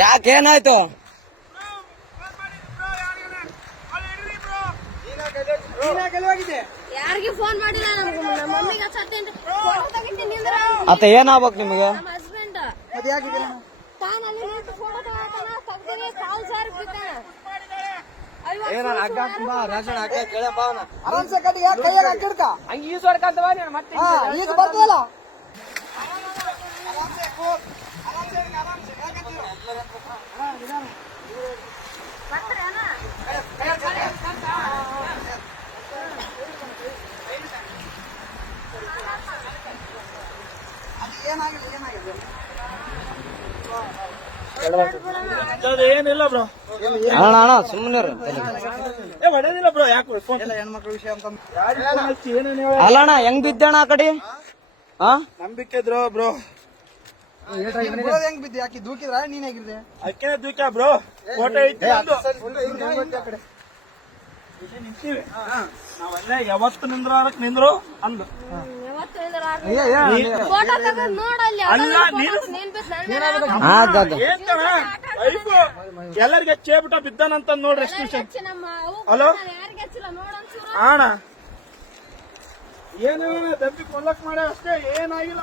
ಯಾಕೇನಾಯ್ತು? ಯಾರಿಗೆ ಫೋನ್ ಮಾಡಿಲ್ಲ, ನಮ್ಮ ಮಮ್ಮಿಗೆ ಅತ್ತ ಏನಾಗ್ಬೇಕು ನಿಮಗೆ? ನಮ್ಮ ಹಸ್ಬೆಂಡ್ ತಾನಲ್ಲಿ ಫೋಟೋ ತಗೊಂತಾನ ಕಾಲ್ ಸಾರಿ ಬಿದ್ದಾನ. ಏನಿಲ್ಲ ಬ್ರೋ, ಅಣ್ಣ ಸುಮ್ಮನೆ ಹೊಡೆದಿಲ್ಲ ಬ್ರೋ. ಯಾಕೆ ಹೆಣ್ಮಕ್ಳ ವಿಷಯ ಅಂತ ಅಲ್ಲಣ್ಣ ಹೆಂಗ್ ಬಿದ್ದಣ್ಣ ಆ ಕಡೆ? ನಂಬಿಕೆ ಇದ್ರು ಬ್ರೋ. ಹೆಂಗ್ ಬಿದ್ದೆ? ಯಾಕೆ ದೂಕಿದ್ರ? ನೀನ್ ಹೇಗಿದ್ದೆ? ಅಕ್ಕೇ ದೂಕ ಬ್ರೋ. ಫೋಟೋ ಐತಿ ನಿಂತೀವಿ ನಾವಲ್ಲೇ. ಯಾವತ್ತು ನಿಂದ್ರು ಅಂದು ಫೋಟೋ ತಗೊಂಡ್ ನೋಡಲ್ಲಿ ಎಲ್ಲರಿಗೆ ಹಚ್ಚೇಬಿಟ್ಟ ಬಿದ್ದಾನಂತ ನೋಡ್ರಿ. ಹಲೋ ಅಣ್ಣ, ಏನು ದಂಬಿ ಕೊಲ್ಲಕ್ ಮಾಡ ಅಷ್ಟೇ, ಏನಾಗಿಲ್ಲ.